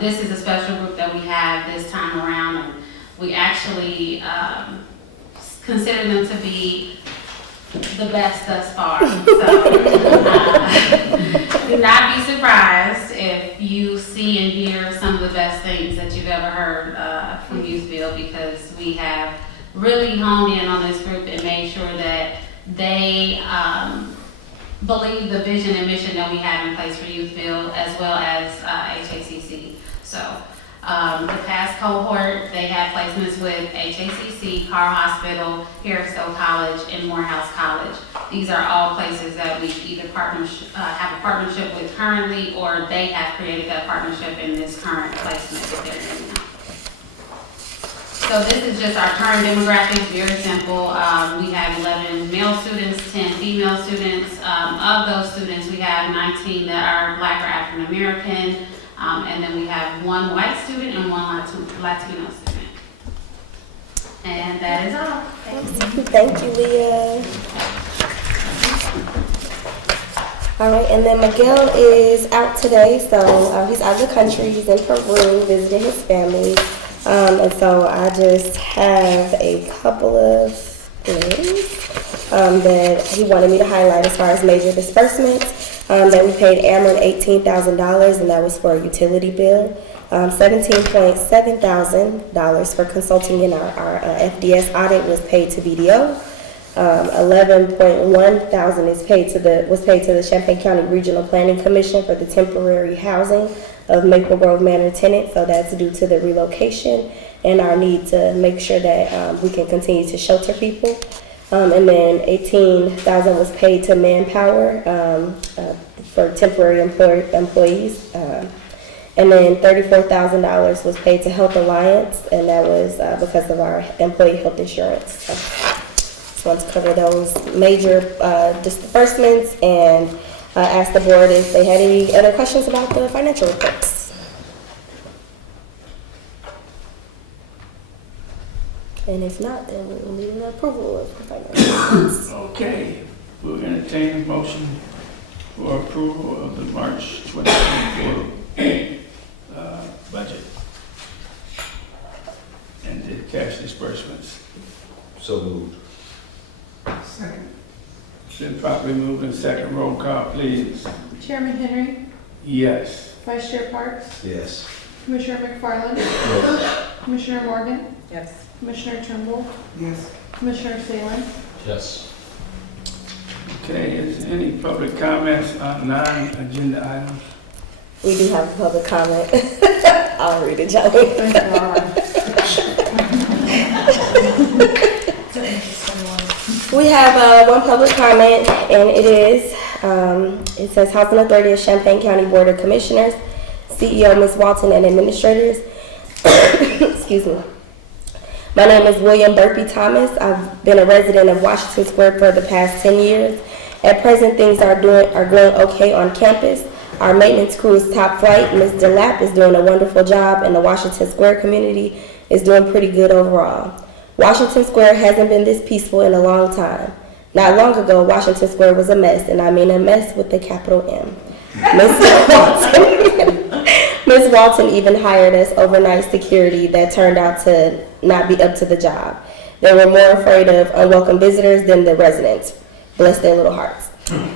This is a special group that we have this time around, and we actually consider them to be the best thus far. So do not be surprised if you see and hear some of the best things that you've ever heard from Youthville, because we have really honed in on this group and made sure that they believe the vision and mission that we have in place for Youthville as well as HACC. So the past cohort, they had placements with HACC, Carr Hospital, Harrisville College, and Morehouse College. These are all places that we either have a partnership with currently, or they have created that partnership in this current placement that they're doing now. So this is just our current demographics, very simple. We have 11 male students, 10 female students. Of those students, we have 19 that are Black or African American. And then we have 1 white student and 1 Latino student. And that is all. Thank you, Leah. All right, and then Miguel is out today, so he's out of the country. He's in Peru visiting his family. And so I just have a couple of things that he wanted me to highlight as far as major disbursements. That we paid Ameren $18,000, and that was for a utility bill. $17,700 for consulting in our FDS audit was paid to BDO. $11,100 was paid to the Champaign County Regional Planning Commission for the temporary housing of Maple Grove Manor tenants. So that's due to the relocation and our need to make sure that we can continue to shelter people. And then $18,000 was paid to Manpower for temporary employees. And then $34,000 was paid to Health Alliance, and that was because of our employee health insurance. So just want to cover those major disbursements and ask the board if they had any other questions about the financial reports. And if not, then we will need an approval of the financial reports. Okay, we'll entertain a motion for approval of the March 2024 budget and the cash disbursements. So moved. Second. Been properly moved in second. Roll call, please. Chairman Henry, Yes. Vice Chair Parks, Yes. Commissioner McFarland, Commissioner Morgan, Yes. Commissioner Turnbull, Yes. Commissioner Salin. Yes. Okay, is there any public comments on non-agenda items? We do have a public comment. I'll read it, Joey. We have one public comment, and it says Housing Authority of Champaign County Board of Commissioners, CEO Ms. Walton, and administrators. Excuse me. My name is William Burpee Thomas. I've been a resident of Washington Square for the past 10 years. At present, things are going okay on campus. Our maintenance crew is top flight. Ms. DeLapp is doing a wonderful job, and the Washington Square community is doing pretty good overall. Washington Square hasn't been this peaceful in a long time. Not long ago, Washington Square was a mess, and I mean a mess with the capital M. Ms. Walton even hired us overnight security that turned out to not be up to the job. They were more afraid of unwelcome visitors than the residents. Bless their little hearts.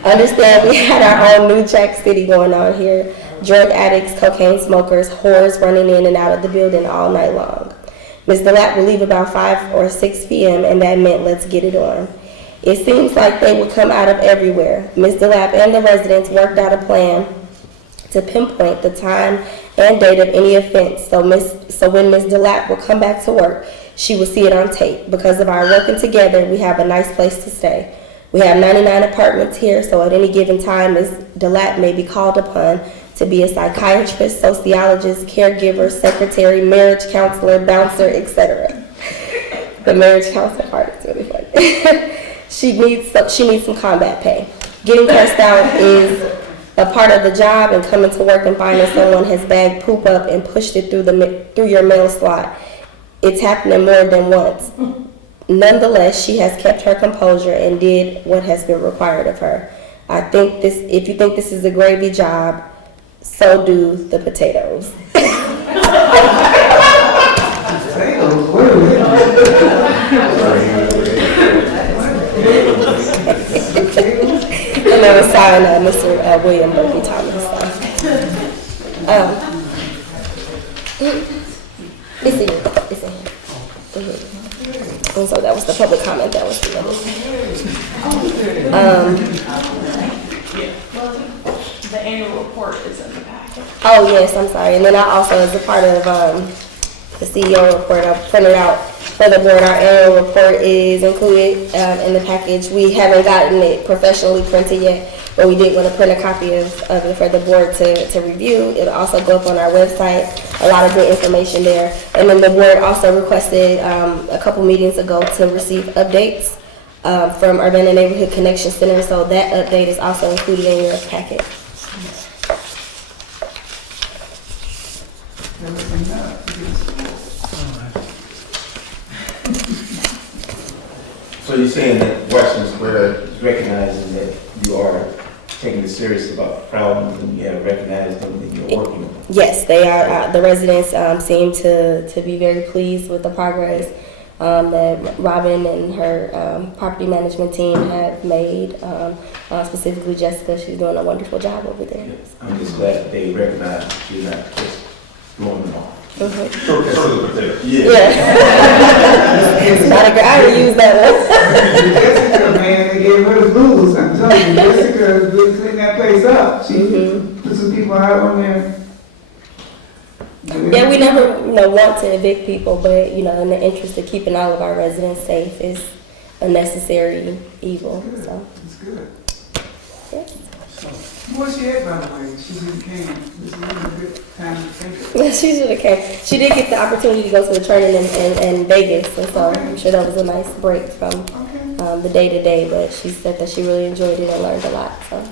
Understand we had our own New Jack City going on here. Drug addicts, cocaine smokers, whores running in and out of the building all night long. Ms. DeLapp would leave about 5 or 6 p.m. and that meant let's get it on. It seems like they would come out of everywhere. Ms. DeLapp and the residents worked out a plan to pinpoint the time and date of any offense. So when Ms. DeLapp would come back to work, she would see it on tape. Because of our working together, we have a nice place to stay. We have 99 apartments here, so at any given time, Ms. DeLatte may be called upon to be a psychiatrist, sociologist, caregiver, secretary, marriage counselor, bouncer, etc. The marriage counselor part is really funny. She needs some combat pay. Getting cursed out is a part of the job, and coming to work and finding someone has bagged poop up and pushed it through your mail slot. It's happening more than once. Nonetheless, she has kept her composure and did what has been required of her. If you think this is a gravy job, so do the potatoes. And then signed Mr. William Murphy Thomas. It's in here. And so that was the public comment that was submitted. The annual report is in the packet. Oh, yes, I'm sorry. And then I also, as a part of the CEO report, I printed out for the board. Our annual report is included in the package. We haven't gotten it professionally printed yet, but we did want to print a copy of it for the board to review. It'll also go up on our website. A lot of good information there. And then the board also requested a couple meetings ago to receive updates from Urban and Neighborhood Connection Center. So that update is also included in your packet. So you're saying that Western Square is recognizing that you are taking it serious about problems and you have recognized them and you're working on them? Yes, they are. The residents seem to be very pleased with the progress that Robin and her property management team have made. Specifically Jessica, she's doing a wonderful job over there. Yes. I'm just glad that they recognize that you're not just blowing them off. Sort of the potato. Yeah. It's not a good, I already used that one. Jessica, man, they gave her the blues. I'm telling you, Jessica is really cleaning that place up. She put some people out on there. Yeah, we never, want to evict people, but, in the interest of keeping all of our residents safe is a necessary evil, so. It's good. Yes. Where's she at, by the way? She just came. This is a good time to think. She should have came. She did get the opportunity to go to the training in Vegas, and so I'm sure that was a nice break from the day-to-day, but she said that she really enjoyed it and learned a lot, so.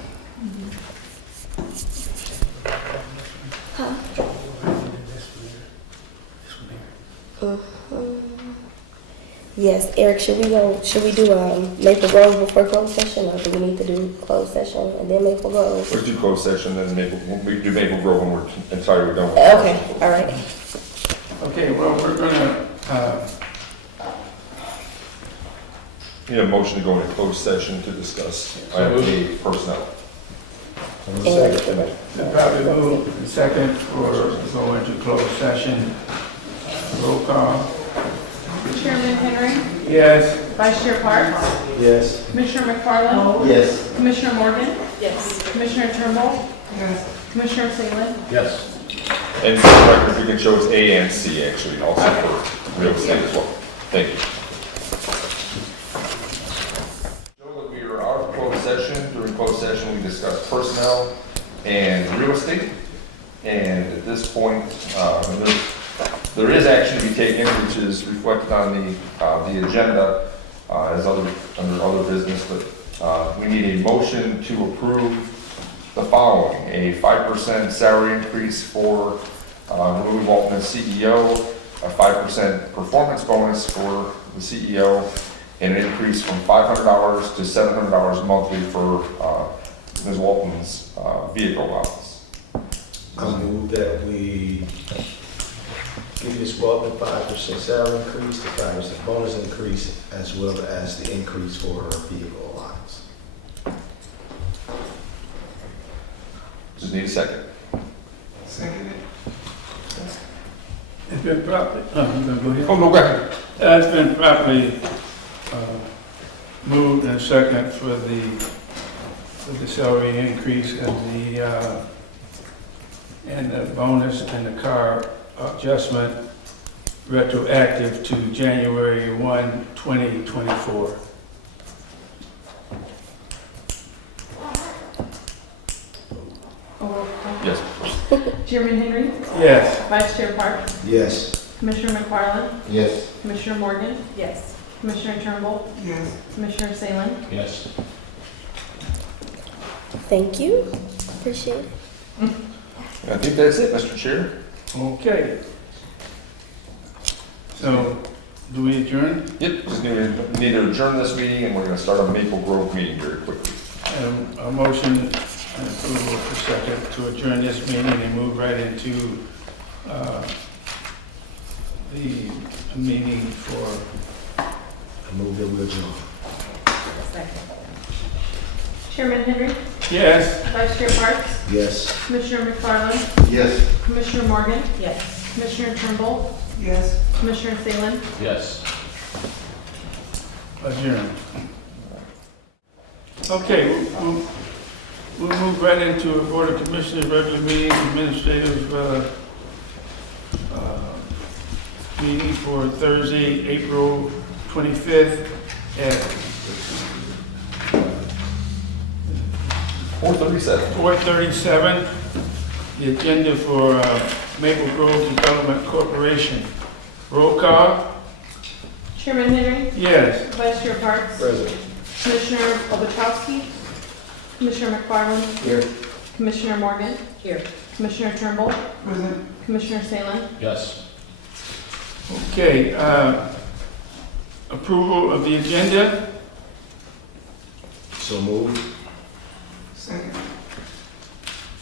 Yes, Eric, should we do Maple Grove before closed session, or do we need to do closed session and then Maple Grove? Let's do closed session, then we do Maple Grove when we're entirely done with Okay, all right. Okay, well, we're gonna, need a motion to go into closed session to discuss item A, personnel. the probably move the second for go into closed session. Roll call. Chairman Henry, Yes. Vice Chair Parks, Yes. Commissioner McFarland, Yes. Commissioner Morgan, Yes. Commissioner Turnbull, Yes. Commissioner Salem. Yes. And for the record, if we can show us A and C actually, also for real estate as well. Thank you. Show that we are out of closed session. During closed session, we discussed personnel and real estate. And at this point, there is action to be taken, which is reflected on the agenda as under other business, but we need a motion to approve the following: a 5% salary increase for Louis Walton as CEO, a 5% performance bonus for the CEO, and an increase from $500 to $700 monthly for Ms. Walton's vehicle allowance. I move that we give Ms. Walton 5% salary increase, the 5% bonus increase, as well as the increase for her vehicle allowance. Just need a second. Second. It's been properly, you gonna go ahead? Oh, no, go ahead. It's been properly moved and second for the salary increase and the bonus and the car adjustment retroactive to January 1, 2024. Chairman Henry, Yes. Vice Chair Parks, Yes. Commissioner McFarland, Yes. Commissioner Morgan, Yes. Commissioner Turnbull, Yes. Commissioner Salin. Yes. Thank you. Appreciate it. I think that's it, Mr. Chair. Okay. So, do we adjourn? Yep, just need to adjourn this meeting, and we're gonna start a Maple Grove meeting very quickly. A motion and approval for second to adjourn this meeting and move right into the meeting for, I move that we adjourn. Chairman Henry, yes, Vice Chair Parks, Yes. Commissioner McFarland, Yes. Commissioner Morgan, Yes. Commissioner Turnbull, Yes. Commissioner Salin. Yes. adjourn. Okay, we'll move right into a Board of Commissioners regular meeting, administrative meeting for Thursday, April 25th at 4:37. 4:37. The agenda for Maple Grove Development Corporation. Roll call? Chairman Henry, Yes. Vice Chair Parks, President. Commissioner Obachowski, Commissioner McFarland, Here. Commissioner Morgan, Here. Commissioner Turnbull, Present. Commissioner Salin. Yes. Okay, approval of the agenda? So moved. Second.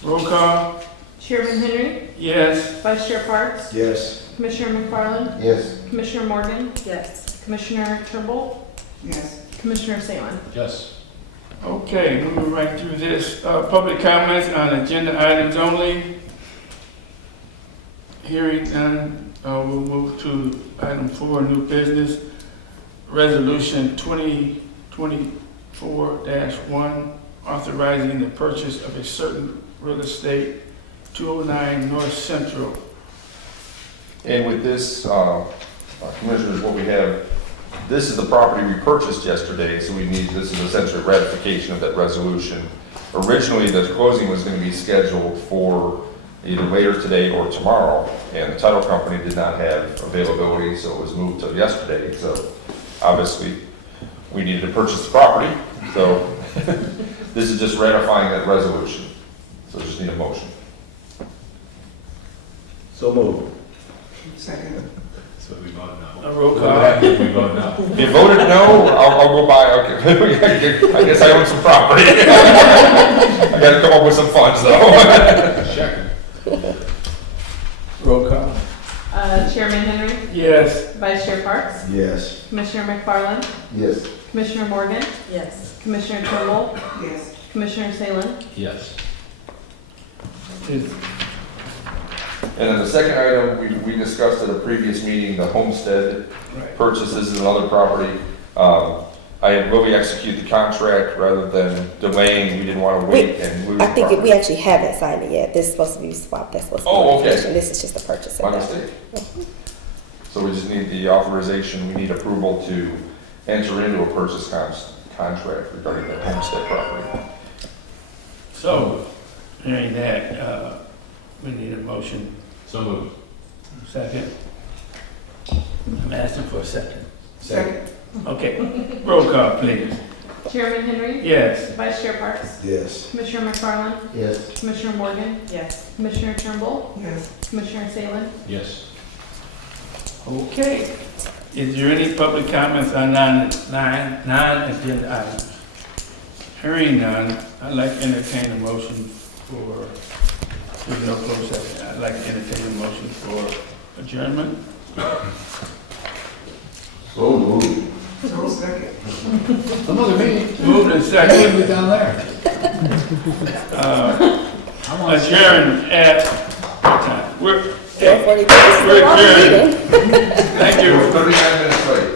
Roll call? Chairman Henry, Yes. Vice Chair Parks, Yes. Commissioner McFarland, Yes. Commissioner Morgan, Yes. Commissioner Turnbull, Yes. Commissioner Salin. Yes. Okay, moving right through this. Public comments on agenda items only. Hearing none, we'll move to item 4, new business. Resolution 2024-1, authorizing the purchase of a certain real estate, 209 North Central. And with this, Commissioners, what we have, this is the property we purchased yesterday, so this is essentially ratification of that resolution. Originally, the closing was going to be scheduled for either later today or tomorrow, and the title company did not have availability, so it was moved till yesterday. So obviously, we needed to purchase the property, so this is just ratifying that resolution. So just need a motion. So moved. Second. So we vote no. A roll What call. happens if we vote no? If you voted no, I'll go buy, okay. I guess I own some property. I gotta come up with some funds though. Check. Roll call. Chairman Henry, Yes. Vice Chair Parks, Yes. Commissioner McFarland, Yes. Commissioner Morgan, Yes. Commissioner Turnbull, Yes. Commissioner Salin. Yes. Is- And then the second item, we discussed at a previous meeting, the homestead Right. purchases and other property. I had Willie execute the contract rather than delaying, we didn't want to wait and lose. I think property. we actually haven't signed it yet. This is supposed to be swapped. That's supposed to be Oh, okay. modification. This is just a purchase. My of that. mistake. So we just need the authorization, we need approval to enter into a purchase contract regarding the homestead property. So, hearing that, we need a motion. So moved. Second? I'm asking for a second. Second. Okay, roll call, please. Chairman Henry, Yes. Vice Chair Parks, Yes. Commissioner McFarland, Yes. Commissioner Morgan, Yes. Commissioner Turnbull, Yes. Commissioner Salin. Yes. Okay. Is there any public comments on non-agenda items? Hearing none, I'd like to entertain a motion for, there's no closed session. I'd like to entertain a motion for adjournment. So moved. So second. Another me. Moved and seconded. down there. Adjourn at what time? We're 4:42. This is a long adjourned. meeting. Thank you. 39 minutes late.